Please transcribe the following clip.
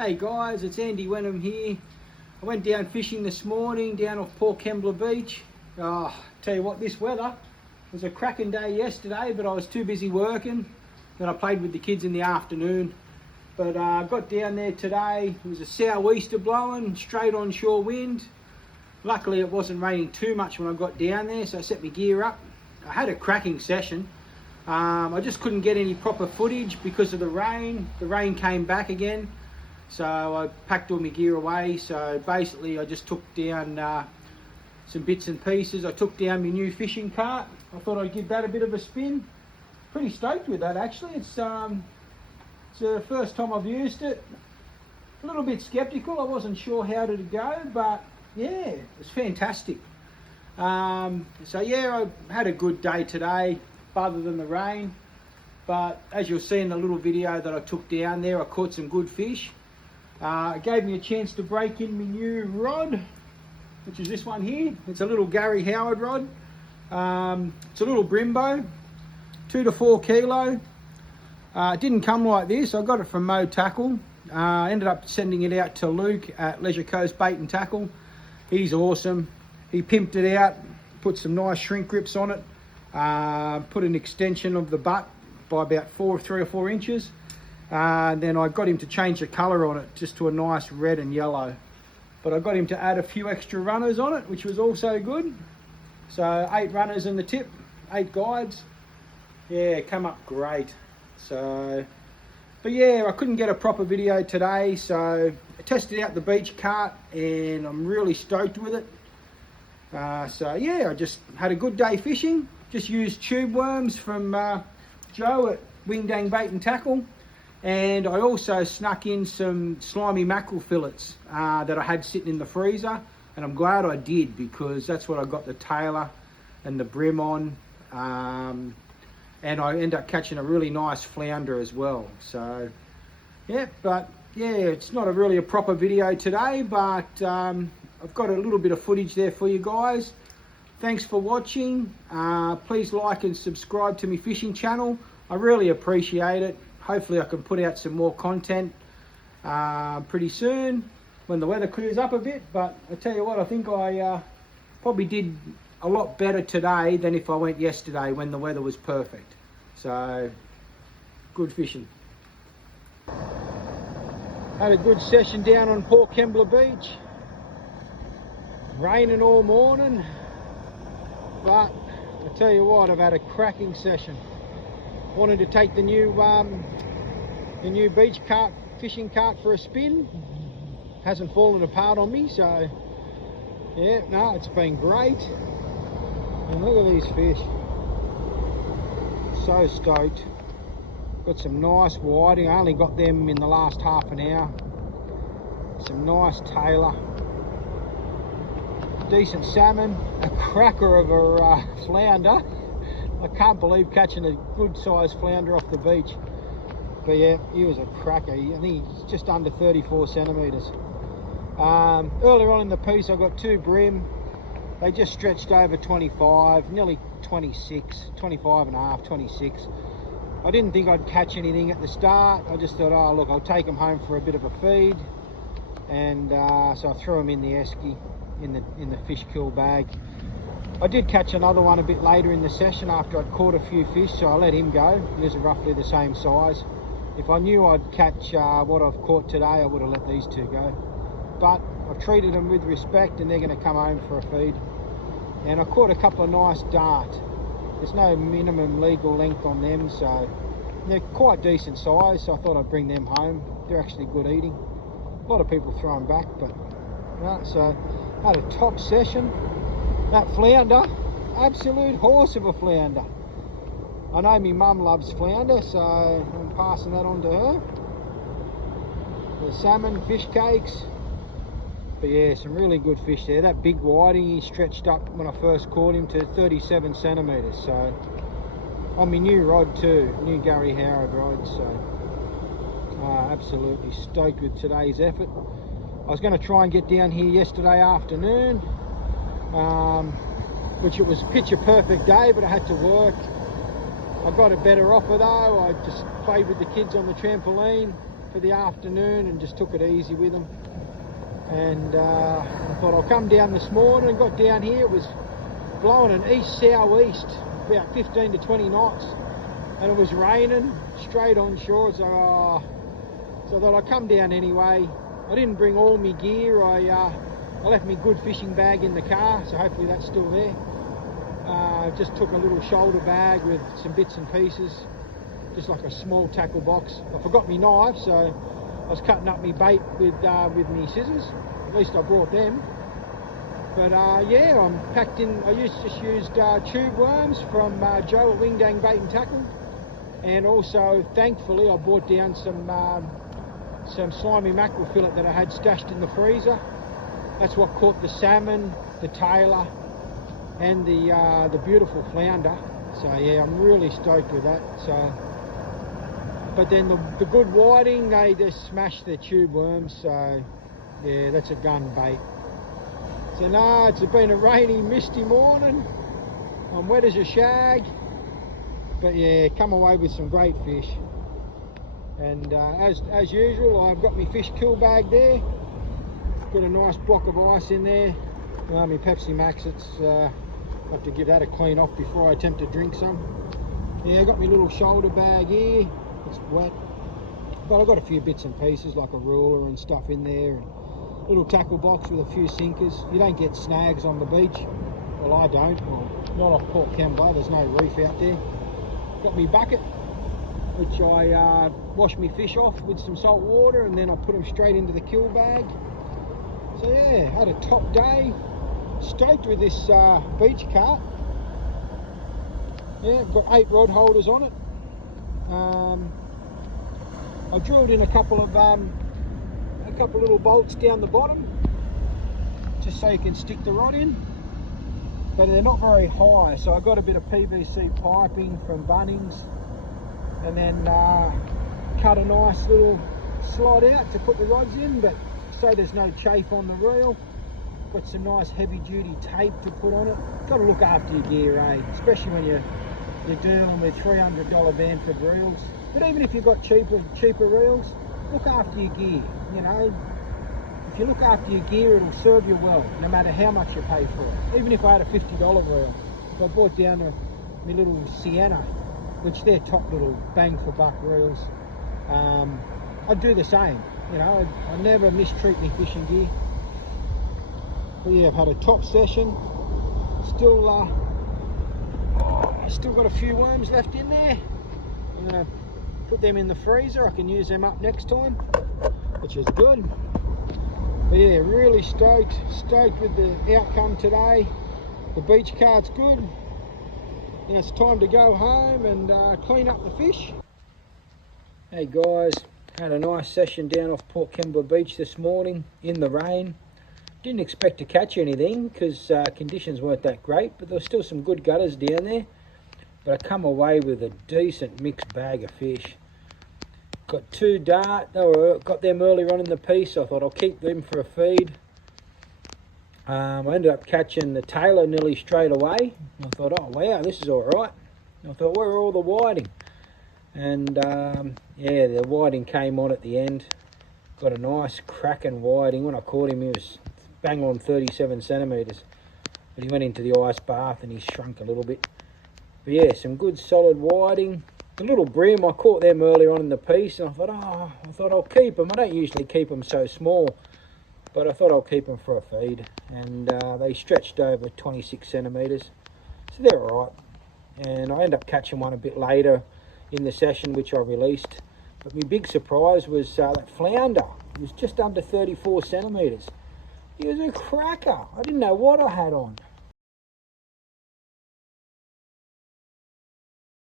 Hey guys, it's Andy Wenham here. I went down fishing this morning down off Port Kembla Beach. Tell you what, this weather was a cracking day yesterday, but I was too busy working. Then I played with the kids in the afternoon. But I got down there today. It was a sou'easter blowing, straight onshore wind. Luckily it wasn't raining too much when I got down there, so I set my gear up. I had a cracking session. I just couldn't get any proper footage because of the rain. The rain came back again. So I packed all my gear away. So basically I just took down some bits and pieces. I took down my new fishing cart. I thought I'd give that a bit of a spin. Pretty stoked with that actually. It's the first time I've used it. A little bit skeptical. I wasn't sure how to go, but yeah, it was fantastic. So yeah, I had a good day today, other than the rain. But as you'll see in the little video that I took down there, I caught some good fish. It gave me a chance to break in my new rod, which is this one here. It's a little Gary Howard rod. It's a little Brembo, 2 to 4 kilo. It didn't come like this. I got it from Mo Tackle. Ended up sending it out to Luke at Leisure Coast Bait and Tackle. He's awesome. He pimped it out, put some nice shrink grips on it, put an extension of the butt by about 3 or 4 inches. Then I got him to change the colour on it just to a nice red and yellow. But I got him to add a few extra runners on it, which was also good. So 8 runners in the tip, 8 guides. Yeah, come up great. So, but yeah, I couldn't get a proper video today, so I tested out the beach cart and I'm really stoked with it. So yeah, I just had a good day fishing. Just used tube worms from Joe at Wingdang Bait and Tackle. And I also snuck in some slimy mackerel fillets that I had sitting in the freezer. And I'm glad I did, because that's what I got the Tailor and the Bream on. And I ended up catching a really nice flounder as well. So yeah, but yeah, it's not really a proper video today, but I've got a little bit of footage there for you guys. Thanks for watching. Please like and subscribe to my fishing channel. I really appreciate it. Hopefully I can put out some more content pretty soon when the weather clears up a bit. But I tell you what, I think I probably did a lot better today than if I went yesterday when the weather was perfect. So good fishing. Had a good session down on Port Kembla Beach. Raining all morning, but I tell you what, I've had a cracking session. Wanted to take the new beach cart, fishing cart, for a spin. Hasn't fallen apart on me, so yeah, no, it's been great. And look at these fish. So stoked. Got some nice whiting. I only got them in the last half an hour. Some nice Tailor. Decent salmon. A cracker of a flounder. I can't believe catching a good sized flounder off the beach. But yeah, he was a cracker. I think he's just under 34 centimetres. Earlier on in the piece I got 2 Bream. They just stretched over 25, nearly 26, 25 and a half, 26. I didn't think I'd catch anything at the start. I just thought, oh look, I'll take them home for a bit of a feed. And so I threw them in the esky, in the fish kill bag. I did catch another one a bit later in the session after I'd caught a few fish, so I let him go. He was roughly the same size. If I knew I'd catch what I've caught today, I would have let these 2 go. But I've treated them with respect and they're going to come home for a feed. And I caught a couple of nice dart. There's no minimum legal length on them, so they're quite decent size, so I thought I'd bring them home. They're actually good eating. A lot of people throw them back, but no, so had a top session. That flounder, absolute horse of a flounder. I know my mum loves flounder, so I'm passing that on to her. The salmon, fish cakes. But yeah, some really good fish there. That big whiting, he stretched up when I first caught him to 37 centimetres. So on my new rod too, new Gary Howard rod. So absolutely stoked with today's effort. I was going to try and get down here yesterday afternoon, which it was a picture perfect day, but I had to work. I got a better offer though. I just played with the kids on the trampoline. for the afternoon and just took it easy with them. And I thought I'll come down this morning. Got down here, it was blowing an east-southeast, about 15 to 20 knots, and it was raining straight on shore. So I thought I'd come down anyway. I didn't bring all my gear. I left my good fishing bag in the car, so hopefully that's still there. Just took a little shoulder bag with some bits and pieces, just like a small tackle box. I forgot my knife, so I was cutting up my bait with my scissors. At least I brought them. But yeah, I'm packed in. I just used tube worms from Joe at Wingdang Bait and Tackle, and also thankfully I brought down some slimy mackerel fillet that I had stashed in the freezer. That's what caught the salmon, the Tailor, and the beautiful Flounder. So yeah, I'm really stoked with that. So, but then the good whiting, they just smashed their tube worms. So yeah, that's a gun bait. So no, it's been a rainy, misty morning. I'm wet as a shag, but yeah, come away with some great fish. And as usual, I've got my fish kill bag there. Got a nice block of ice in there. My Pepsi Max, I have to give that a clean off before I attempt to drink some. Yeah, I got my little shoulder bag here. It's wet, but I've got a few bits and pieces like a ruler and stuff in there. And a little tackle box with a few sinkers. You don't get snags on the beach. Well, I don't. Well, not off Port Kembla. There's no reef out there. Got my bucket, which I wash my fish off with some salt water, and then I put them straight into the kill bag. So yeah, had a top day. Stoked with this beach cart. Yeah, got 8 rod holders on it. I drilled in a couple little bolts down the bottom, just so you can stick the rod in. But they're not very high, so I got a bit of PVC piping from Bunnings, and then cut a nice little slot out to put the rods in, but so there's no chafe on the reel. Got some nice heavy duty tape to put on it. Got to look after your gear, eh? Especially when you're dealing with $300 Banford reels. But even if you've got cheaper reels, look after your gear. You know, if you look after your gear, it'll serve you well, no matter how much you pay for it. Even if I had a $50 reel, if I bought down my little Sienna, which they're top little bang for buck reels, I'd do the same. You know, I never mistreat my fishing gear. But yeah, I've had a top session. Still got a few worms left in there. I'm gonna put them in the freezer. I can use them up next time, which is good. But yeah, really stoked with the outcome today. The beach cart's good. Now it's time to go home and clean up the fish. Hey guys, had a nice session down off Port Kembla Beach this morning in the rain. Didn't expect to catch anything because conditions weren't that great, but there was still some good gutters down there. But I come away with a decent mixed bag of fish. Got 2 dart, got them earlier on in the piece, so I thought I'll keep them for a feed. I ended up catching the Tailor nearly straight away. I thought, oh wow, this is all right. I thought, where are all the whiting? And yeah, the whiting came on at the end. Got a nice cracking whiting. When I caught him, he was bang on 37 centimetres. But he went into the ice bath and he shrunk a little bit. But yeah, some good solid whiting. The little Bream, I caught them earlier on in the piece, and I thought I'll keep them. I don't usually keep them so small, but I thought I'll keep them for a feed. And they stretched over 26 centimetres, so they're all right. And I ended up catching one a bit later in the session, which I released. But my big surprise was that Flounder. It was just under 34 centimetres. He was a cracker. I didn't know what I had on.